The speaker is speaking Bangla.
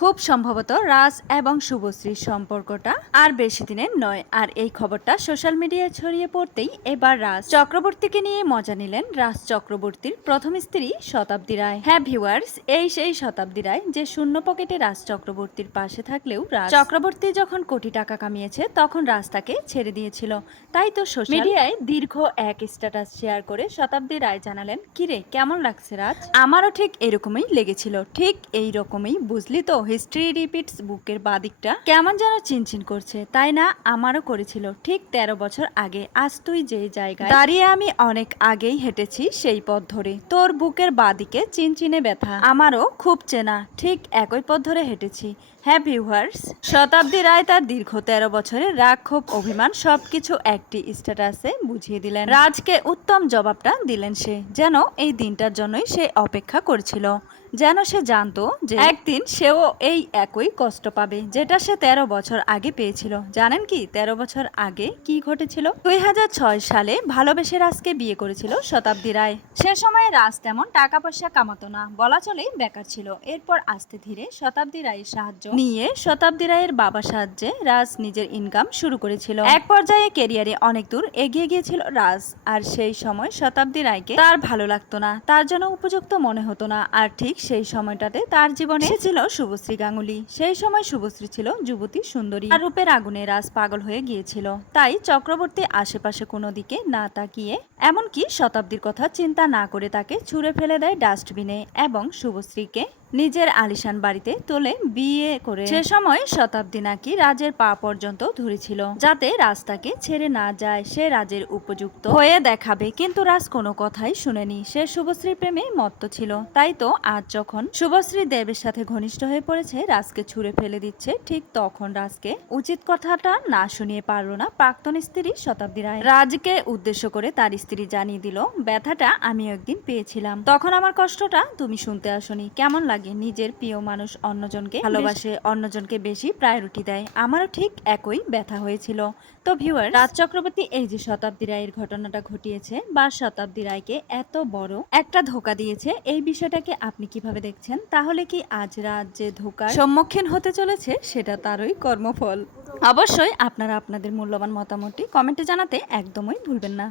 খুব সম্ভবত রাজ এবং শুভশ্রীর সম্পর্কটা আর বেশি দিনের নয়। আর এই খবরটা সোশ্যাল মিডিয়ায় ছড়িয়ে পড়তেই এবার রাজ চক্রবর্তীকে নিয়ে মজা নিলেন রাজ চক্রবর্তীর প্রথম স্ত্রী শতাব্দী রায়। হ্যাঁ ভিউয়ার্স, এই সেই শতাব্দী রায় যে শূন্য পকেটে রাজ চক্রবর্তীর পাশে থাকলেও রাজ চক্রবর্তী যখন কোটি টাকা কামিয়েছে তখন রাজ তাকে ছেড়ে দিয়েছিল। তাই তো সোশ্যাল মিডিয়ায় দীর্ঘ এক স্ট্যাটাস শেয়ার করে শতাব্দী রায় জানালেন, কিরে কেমন লাগছে রাজ? আমারও ঠিক এরকমই লেগেছিল, ঠিক এই রকমই, বুঝলি তো। হিস্ট্রি রিপিটস বুকের বাদিকটা কেমন যেন চিনচিন করছে, তাই না? আমারও করেছিল ঠিক 13 বছর আগে। আজ তুই যে জায়গায় দাঁড়িয়ে, আমি অনেক আগেই হেঁটেছি সেই পথ ধরে। তোর বুকের বাদিকে চিনচিনে ব্যথা আমারও খুব চেনা, ঠিক একই পথ ধরে হেঁটেছি। হ্যাঁ ভিউয়ার্স, শতাব্দী রায় তার দীর্ঘ 13 বছরের রাগ, ক্ষোভ, অভিমান সবকিছু একটি স্ট্যাটাসে বুঝিয়ে দিলেন। রাজকে উত্তম জবাবটা দিলেন সে, যেন এই দিনটার জন্যই সে অপেক্ষা করছিল, যেন সে জানতো যে একদিন সেও এই একই কষ্ট পাবে যেটা সে 13 বছর আগে পেয়েছিল। জানেন কি 13 বছর আগে কি ঘটেছিল? 2006 সালে ভালোবেসে রাজকে বিয়ে করেছিল শতাব্দী রায়। সে সময় রাজ তেমন টাকা পয়সা কামাতো না, বলা চলে বেকার ছিল। এরপর আস্তে ধীরে শতাব্দী রায়ের সাহায্য নিয়ে শতাব্দী রায়ের বাবার সাহায্যে রাজ নিজের ইনকাম শুরু করেছিল। এক পর্যায়ে কেরিয়ারে অনেক দূর এগিয়ে গিয়েছিল রাজ। আর সেই সময় শতাব্দী রায়কে তার ভালো লাগতো না, তার জন্য উপযুক্ত মনে হতো না। আর ঠিক সেই সময়টাতে তার জীবনে ছিল শুভশ্রী গাঙ্গুলি। সেই সময় শুভশ্রী ছিল যুবতী সুন্দরী, আর রূপের আগুনে রাজ পাগল হয়ে গিয়েছিল। তাই চক্রবর্তী আশেপাশে কোনো দিকে না তাকিয়ে, এমনকি শতাব্দীর কথা চিন্তা না করে তাকে ছুঁড়ে ফেলে দেয় ডাস্টবিনে এবং শুভশ্রীকে নিজের আলিশান বাড়িতে তোলে বিয়ে করে। সে সময় শতাব্দী নাকি রাজের পা পর্যন্ত ধরেছিল, যাতে রাজ তাকে ছেড়ে না যায়, সে রাজের উপযুক্ত হয়ে দেখাবে। কিন্তু রাজ কোনো কথাই শুনেনি, সে শুভশ্রীর প্রেমে মত্ত ছিল। তাই তো আজ যখন শুভশ্রী দেবের সাথে ঘনিষ্ঠ হয়ে পড়েছে, রাজকে ছুঁড়ে ফেলে দিচ্ছে, ঠিক তখন রাজকে উচিত কথাটা না শুনিয়ে পারল না প্রাক্তন স্ত্রী শতাব্দী রায়। রাজকে উদ্দেশ্য করে তার স্ত্রী জানিয়ে দিল, ব্যথাটা আমি একদিন পেয়েছিলাম, তখন আমার কষ্টটা তুমি শুনতে আসনি। কেমন লাগে নিজের প্রিয় মানুষ অন্যজনকে ভালোবাসে, অন্যজনকে বেশি প্রায়োরিটি দেয়? আমারও ঠিক একই ব্যথা হয়েছিল। তো ভিউয়ার, রাজ চক্রবর্তী এই যে শতাব্দী রায়ের ঘটনাটা ঘটিয়েছে বা শতাব্দী রায়কে এত বড় একটা ধোকা দিয়েছে, এই বিষয়টাকে আপনি কিভাবে দেখছেন? তাহলে কি আজ রাজ যে ধোকার সম্মুখীন হতে চলেছে সেটা তারই কর্মফল? অবশ্যই আপনারা আপনাদের মূল্যবান মতামতটি কমেন্টে জানাতে একদমই ভুলবেন না।